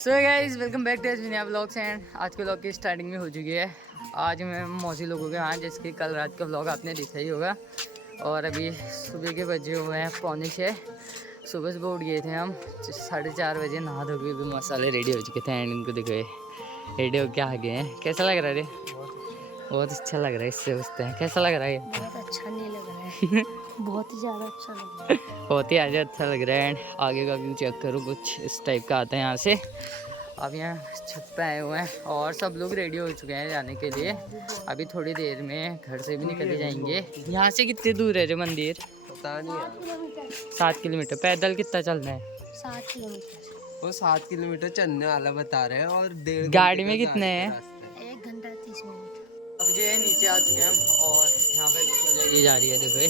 So guys welcome back to एसविनिया vlogs and आज के व्लॉग की स्टार्टिंग में हो चुकी है। आज मैं मौसी लोगों के यहाँ, जिसके कल रात का व्लॉग आपने देखा ही होगा। और अभी सुबह के बजे हुए हैं 5:45। सुबह सुबह उठ गए थे हम 4:30 बजे, नहा धो के भी मसाले रेडी हो चुके थे। एंड इनको देखो रेडी होके आ गए हैं। कैसा लग रहा है रे? बहुत अच्छा लग रहा है। इससे पूछते हैं कैसा लग रहा है? बहुत अच्छा नहीं लग रहा है। बहुत ही ज़्यादा अच्छा लग रहा है। बहुत ही आज अच्छा लग रहा है। एंड आगे का व्यू चेक करो, कुछ इस टाइप का आता है यहाँ से। अब यहाँ छत पे आए हुए हैं और सब लोग रेडी हो चुके हैं जाने के लिए। अभी थोड़ी देर में घर से भी निकल जाएंगे। यहाँ से कितनी दूर है जो मंदिर? पता नहीं 7 किलोमीटर। पैदल कितना चलना है? 7 किलोमीटर। वो 7 किलोमीटर चलने वाला बता रहे हैं और डेढ़ गाड़ी में कितने हैं? 1 घंटा 30 मिनट। अब जो है नीचे आ चुके हैं हम और यहाँ पे ये जा रही है देखो।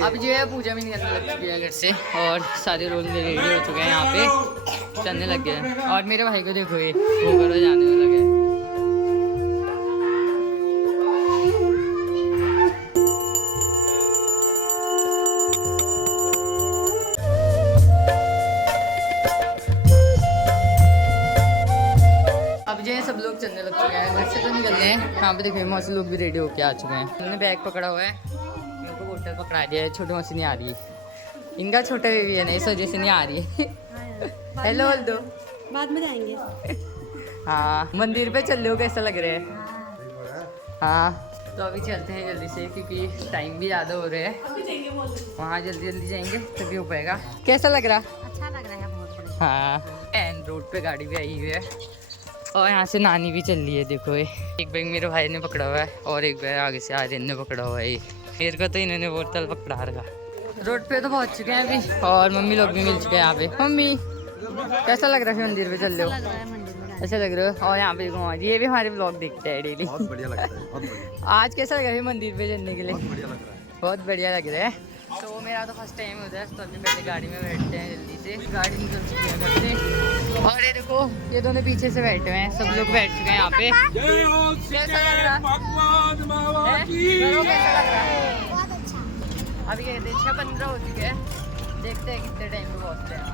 अब जो है पूजा भी निकलने लग चुकी है घर से और सारे लोग रेडी हो चुके हैं। यहाँ पे चलने लग गए हैं। और मेरे भाई को देखो ये वो करो जाने में लगे। अब जो है सब लोग चलने लग चुके हैं, घर से तो निकल रहे हैं। यहाँ पे देखो मौसी लोग भी रेडी होके आ चुके हैं। उन्होंने बैग पकड़ा हुआ है, मेरे को बोतल पकड़ा दिया है। छोटी मौसी नहीं आ रही है, इनका छोटा बेबी है ना, इस वजह से नहीं आ रही है। हेलो बोल दो, बाद में जाएंगे। हाँ मंदिर पे चल रहे हो, कैसा लग रहा है? हाँ तो अभी चलते हैं जल्दी से, क्योंकि टाइम भी ज़्यादा हो रहा है। वहाँ जल्दी जल्दी जाएंगे तभी हो पाएगा। कैसा लग रहा? अच्छा लग रहा है, बहुत बढ़िया। हाँ एंड रोड पे गाड़ी भी आई हुई है और यहाँ से नानी भी चल रही है। देखो एक बैग मेरे भाई ने पकड़ा हुआ है और एक बैग आगे से आर्यन ने पकड़ा हुआ है। मेरे को तो इन्होंने बोतल पकड़ा रखा। रोड पे तो पहुँच चुके हैं अभी और मम्मी लोग भी मिल चुके हैं यहाँ पे। मम्मी कैसा लग रहा है मंदिर पे चल रहे हो? लग रहा है मंदिर में। अच्छा लग रहा है। और यहाँ पे देखो ये भी हमारे ब्लॉग देखते हैं डेली। बहुत बढ़िया लगता है, बहुत बढ़िया। आज कैसा लग रहा है मंदिर पे चलने के लिए? बहुत बढ़िया लग रहा है। बहुत बढ़िया लग रहा है। तो मेरा तो फर्स्ट टाइम होता है, तो अभी पहले गाड़ी में बैठते हैं जल्दी से। गाड़ी निकल चुकी है घर से और ये देखो ये दोनों पीछे से बैठे हुए हैं। सब लोग बैठ चुके हैं यहाँ पे। कैसा लग रहा है? कैसा लग रहा है? बहुत अच्छा। अभी कहते 6:15 हो चुके हैं, देखते हैं कितने टाइम पे पहुँचते हैं।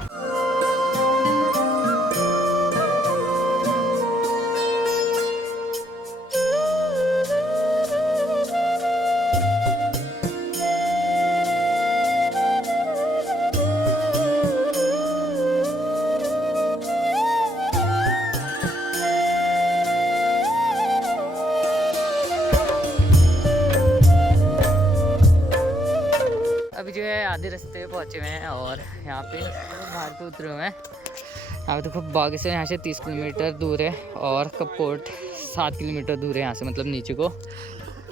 अभी जो है आधे रास्ते पे पहुँचे हुए हैं और यहाँ पे बाहर पे उतरे हुए हैं। यहाँ पे देखो बाग से यहाँ से 30 किलोमीटर दूर है और कपकोट 7 किलोमीटर दूर है यहाँ से, मतलब नीचे को।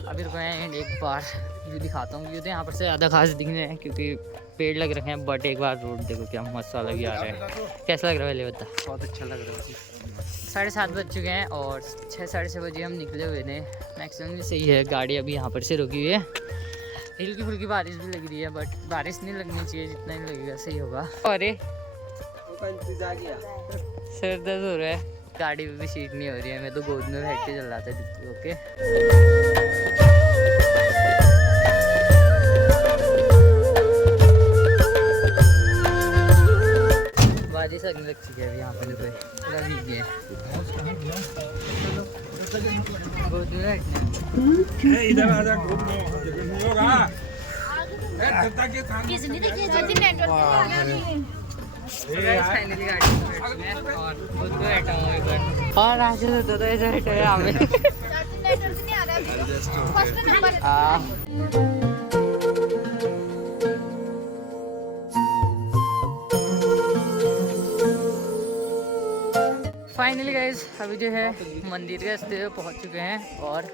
अभी रुको हैं एक बार व्यू दिखाता हूँ। व्यू तो यहाँ पर से ज़्यादा खास दिखने हैं क्योंकि पेड़ लग रखे हैं, बट एक बार रोड देखो क्या मसाला भी आ रहा है। कैसा लग रहा है पहले बता? बहुत अच्छा लग रहा है। 7:30 बज चुके हैं और 6 साढ़े 6 बजे हम निकले हुए थे। मैक्सिमम सही है, गाड़ी अभी यहाँ पर से रुकी हुई है। हल्की फुल्की बारिश भी लग रही है, बट बारिश नहीं लगनी चाहिए, जितना ही लगेगा सही होगा। अरे सर दर्द हो रहा है, गाड़ी में भी सीट नहीं हो रही है। मैं तो गोद में बैठ के चल रहा था दिखती ओके। बारिश लगने लग चुकी है अभी यहाँ पे देखो पूरा भीग गया। गोद में बैठना इधर आ जा, ग्रुप में होगा। किसने देखी जल्दी नेटवर्क फाइनली गाड़ी में बैठ चुके हैं और खुद भी बैठा हूँ एक बार। और आज तो ऐसे बैठे हैं यहाँ पे। नेटवर्क नहीं आ रहा है। First number. फाइनली गाइज अभी जो है मंदिर के रास्ते पे पहुँच चुके हैं और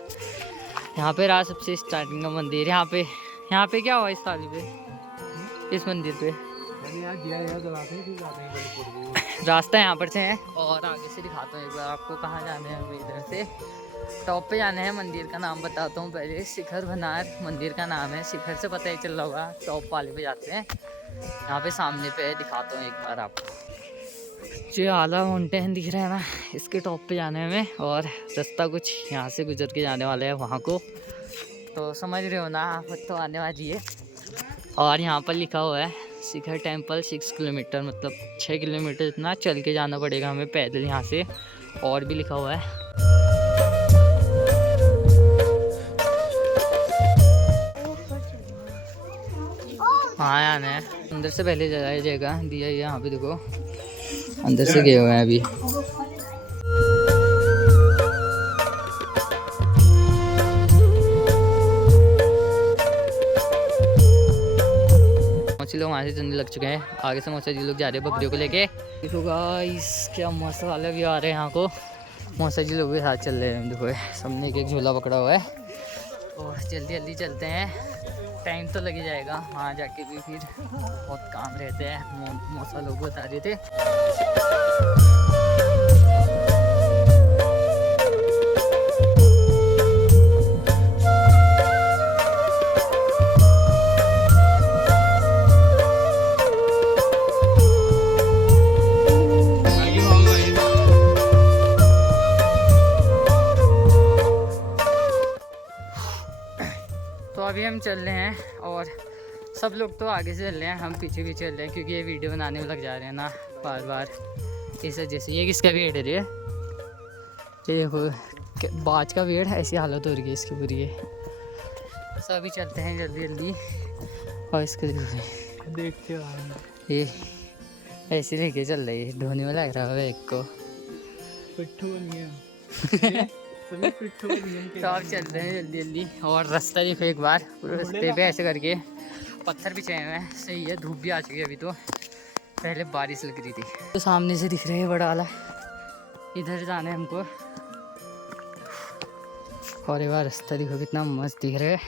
यहाँ पे रहा सबसे स्टार्टिंग का मंदिर। यहाँ पे क्या हुआ इस थाली पे, इस मंदिर पे? रास्ता यहाँ पर से है और आगे से दिखाता हूँ एक बार आपको कहाँ जाना है। अभी इधर से टॉप पे जाना है। मंदिर का नाम बताता हूँ पहले, शिखर भनार मंदिर का नाम है। शिखर से पता ही चल रहा होगा, टॉप वाले पे जाते हैं। यहाँ पे सामने पे दिखाता हूँ एक बार आपको। जो आला माउंटेन दिख रहा है ना, इसके टॉप पे जाने में, और रास्ता कुछ यहाँ से गुजर के जाने वाला है वहाँ को, तो समझ रहे हो ना आप, तो आने वाली है। और यहाँ पर लिखा हुआ है शिखर टेम्पल 6 किलोमीटर, मतलब 6 किलोमीटर इतना चल के जाना पड़ेगा हमें पैदल यहाँ से। और भी लिखा हुआ है। हाँ आना है, अंदर से पहले जगह दिया है यहाँ पे, देखो अंदर से गए हुए हैं अभी। मौसी लोग वहाँ से चलने लग चुके हैं, आगे से मौसा जी लोग जा रहे हैं बकरियों को लेके। देखो गाइस क्या मस्त वाले भी आ रहे हैं यहाँ को, मौसा जी लोग भी साथ चल रहे हैं। देखो सबने एक झोला पकड़ा हुआ है, और जल्दी जल्दी चलते हैं, टाइम तो लग ही जाएगा। वहाँ जाके भी फिर बहुत काम रहते हैं, मौसा लोग बता रहे थे। तो अभी हम चल रहे हैं, और सब लोग तो आगे से चल रहे हैं, हम पीछे भी चल रहे हैं, क्योंकि ये वीडियो बनाने में लग जा रहे हैं ना बार बार, इस वजह से। ये किसका वेट है? ये देखो बाज का वेट, ऐसी हालत हो रही है इसकी पूरी। तो अभी चलते हैं जल्दी जल्दी, और इसको देखते हो ये ऐसे लेके चल रही है, ढोने में लग रहा है एक को। तो आप चल रहे हैं जल्दी जल्दी, और रास्ता देखो एक बार, पूरे रास्ते पे ऐसे करके पत्थर बिछाए हुए हैं, सही है। धूप भी आ चुकी है अभी, तो पहले बारिश लग रही थी। तो सामने से दिख रहा है बड़ा वाला, इधर जाना है हमको। और एक बार रास्ता देखो कितना मस्त दिख रहा है।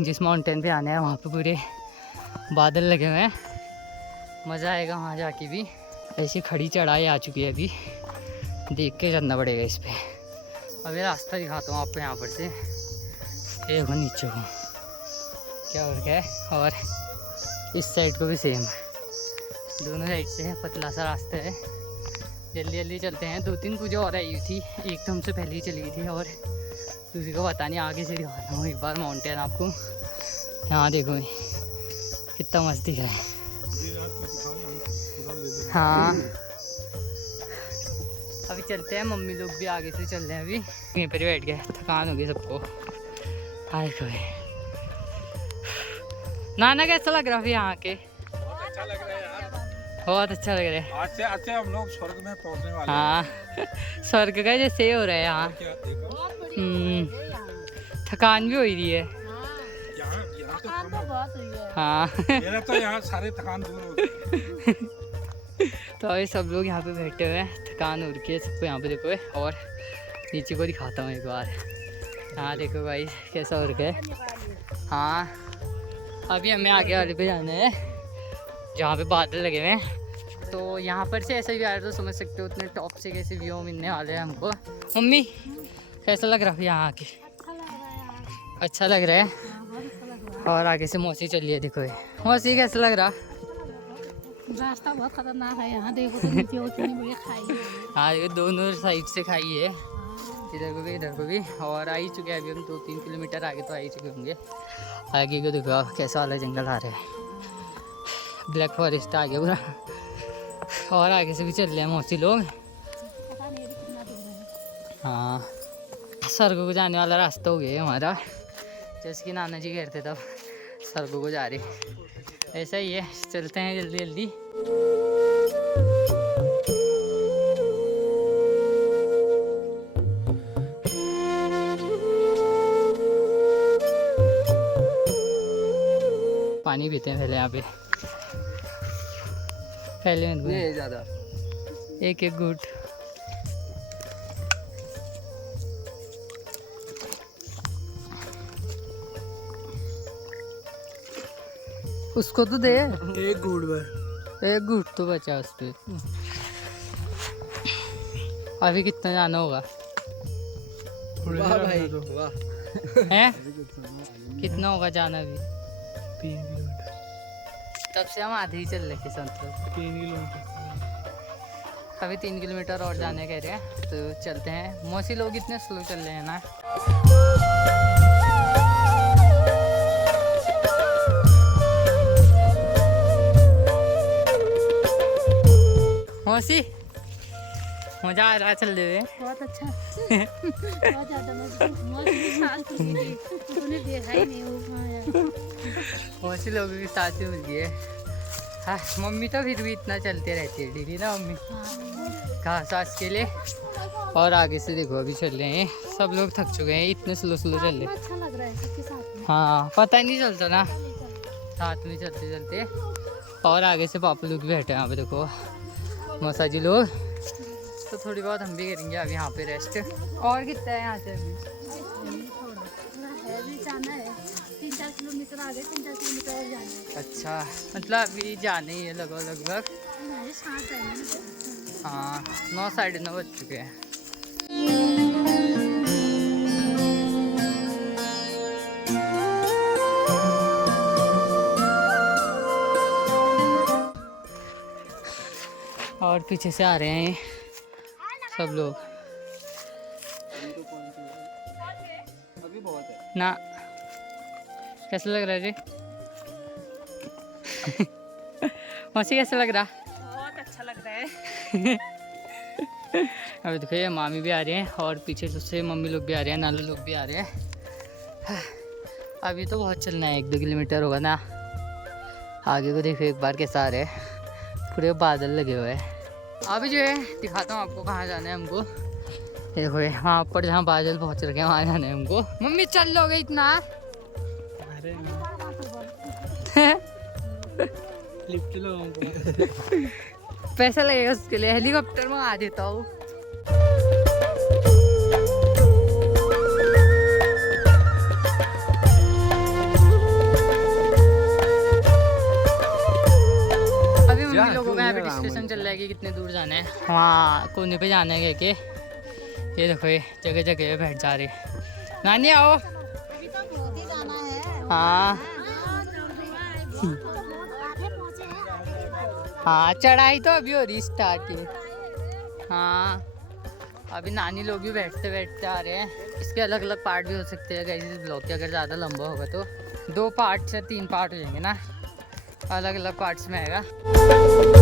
जिस माउंटेन पे आना है वहाँ पे पूरे बादल लगे हुए हैं, मज़ा आएगा वहाँ जाके भी। ऐसी खड़ी चढ़ाई आ चुकी है अभी, देख के चलना पड़ेगा इस पे। अभी रास्ता दिखाता हूँ आपको यहाँ पर से, देखो नीचे को क्या हो रहा है, और इस साइड को भी सेम, दोनों साइड से पतला सा रास्ता है। जल्दी जल्दी चलते हैं। 2-3 पूजा और आई हुई थी, एक तो हमसे पहले ही चली गई थी, और दूसरी को पता नहीं। आगे से दिखाता हूँ एक बार माउंटेन आपको, यहाँ देखो कितना मस्त दिख रहा है। हाँ अभी चलते हैं, मम्मी लोग भी आगे से चल रहे हैं, अभी यहीं पर बैठ गए, थकान हो गई सबको। हाय कोई नाना कैसा लग रहा है यहाँ के? अच्छा लग रहा है यार, बहुत अच्छा लग रहा है। आज से हम लोग स्वर्ग में पहुंचने वाले हैं। हाँ स्वर्ग का जैसे हो रहा है यहाँ। क्या देखो, थकान भी हो रही है यहाँ तो बहुत हुई है। हाँ। मेरा तो यहाँ सारे थकान दूर हो गई। तो अभी सब लोग यहाँ पे बैठे हुए हैं, थकान हो रखी है सबको यहाँ पे। देखो और नीचे को दिखाता हूँ एक बार, हाँ देखो भाई कैसा हो रखा है। हाँ अभी हमें आगे वाले पे जाना है जहाँ पे बादल लगे हुए हैं। तो यहाँ पर से ऐसा भी आ रहा है, तो समझ सकते हो उतने टॉप से कैसे व्यू मिलने वाले हैं हमको। मम्मी कैसा लग रहा है यहाँ आके? अच्छा लग रहा है। और आगे से मौसी चली है, देखो मौसी कैसा लग रहा? रास्ता बहुत खतरनाक है, यहाँ देखो तो नीचे उतनी बड़ी खाई है। हाँ ये दोनों साइड से खाई है, इधर को भी इधर को भी। और आ ही चुके हैं अभी हम, 2-3 किलोमीटर आगे तो आ ही चुके होंगे। आगे को देखो कैसा वाला जंगल आ रहा है, ब्लैक फॉरेस्ट आ गया पूरा। और आगे से भी चल रहे हैं मौसी लोग। हाँ स्वर्ग को जाने वाला रास्ता हो गया हमारा, जैसे कि नाना जी कहते तब स्वर्ग को जा रहे। ऐसा ही है, चलते हैं जल्दी जल्दी। पानी पीते हैं पहले यहाँ पे, पहले नहीं ज़्यादा, एक एक घूंट। उसको तो दे, एक घूट भर, एक घूट तो बचा उस पे। अभी कितना जाना होगा? वाह भाई वाह। हैं? कितना होगा जाना अभी? 3 किलोमीटर। तब से हम आधे ही चल रहे थे संतोष। 3 किलोमीटर। अभी 3 किलोमीटर और जाने कह रहे हैं तो चलते हैं। मौसी लोग इतने स्लो चल रहे हैं ना। मौसी मजा आ रहा है चल रहे हुए। बहुत अच्छा बहुत ज़्यादा मौत उन्हें देखा ही नहीं वो। मौसी लोगों के साथ ही मिल गए। हाँ मम्मी तो फिर भी इतना चलते रहती है डेली ना मम्मी, कहाँ सांस के लिए। और आगे से देखो अभी चल रहे हैं सब लोग थक चुके हैं, इतने स्लो स्लो चल रहे। अच्छा लग रहा है सबके साथ में। हाँ पता ही नहीं चलता ना साथ में चलते चलते। और आगे से पापा लोग भी बैठे हैं यहाँ पे देखो मौसा जी लोग। तो थोड़ी बहुत हम भी करेंगे अभी यहाँ पे रेस्ट। और कितना है यहाँ से अभी? थोड़ा है भी जाना है, 3-4 किलोमीटर आगे 3-4 किलोमीटर और जाना है। अच्छा मतलब अभी जाने ही है लगभग। नहीं, शांत है ना। हाँ 9 साढ़े 9 बज चुके हैं। और पीछे से आ रहे हैं सब लोग अभी बहुत है ना। कैसा लग रहा है जी? मौसी कैसा लग रहा? बहुत अच्छा लग रहा है। अभी देखो ये मामी भी आ रहे हैं और पीछे से मम्मी लोग भी आ रहे हैं, नालू लोग भी आ रहे हैं। अभी तो बहुत चलना है, 1-2 किलोमीटर होगा ना। आगे को देखो एक बार कैसा आ रहा है, पूरे बादल लगे हुए हैं। अभी जो है दिखाता हूँ आपको कहाँ जाना है हमको। देखो ये वहाँ ऊपर जहाँ बादल पहुँच रखे हैं वहाँ जाना है हमको। मम्मी चल लोगे इतना? अरे लिफ्ट लो पैसा लगेगा उसके लिए, हेलीकॉप्टर में आ देता हूँ। अभी मम्मी लोगों का यहाँ पे डिस्कशन चल रहा है कि कितने दूर जाना है। वहाँ कोने पे जाना है कह के। ये देखो ये जगह जगह पे बैठ जा रहे। नानी आओ। अभी तो बहुत ही जाना है। हाँ आगे पहुंचे हैं। हाँ चढ़ाई तो अभी हो रही स्टार्ट ही। हाँ अभी नानी लोग भी बैठते बैठते आ रहे हैं। इसके अलग अलग पार्ट भी हो सकते हैं गाइस इस ब्लॉग के, अगर ज़्यादा लंबा होगा तो 2 पार्ट से 3 पार्ट हो जाएंगे ना, अलग अलग पार्ट्स में आएगा।